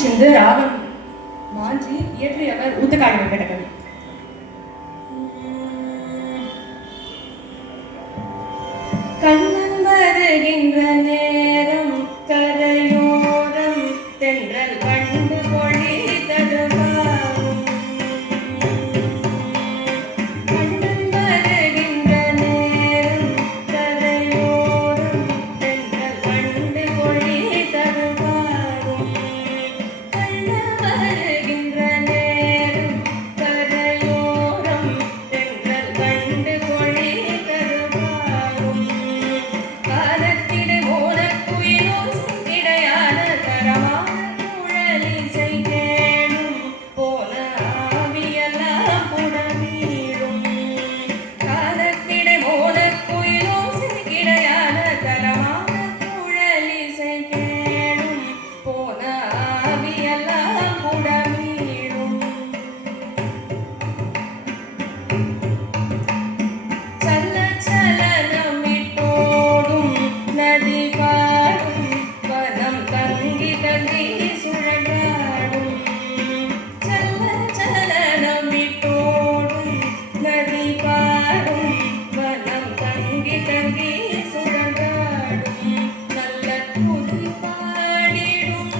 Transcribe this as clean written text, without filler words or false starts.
சிந்து ராகம் மாஞ்சி இயற்றியவர் ஊத்துக்காடு வெங்கடகவி. கண்ணன் வருகின்ற நேரம் கரையோரம் தென்றல் கண்டு பொழிதது வாரும். கண்ணன் வருகின்ற நேரம் கரையோரம் தென்றல் கண்டு பொழிதது வாரும். கண்ணன் வருகின்ற நேரம் கரையோரம் தென்றல் கண்டு பொழிதது வாரும். காலத்திடு மோனக்குயிலும் கிடையான தரமான குழலிசை கேளும் போன ஆவியெல்லாம் புடமீடும். காலத்திடு மோனக்குயிலும் கிடையான தரமான குழலிசை கேளும் போன ஆவியெல்லாம் புடமீடும். சல சலனமிட்டோடும் நதி பாடும் வனம் தங்கி தங்கி சுழன்றாடும். சல சலனமிட்டோடும் நதி பாடும் வனம் தங்கி தங்கி சுழன்றாடும். நல்ல துதி பாடிடும்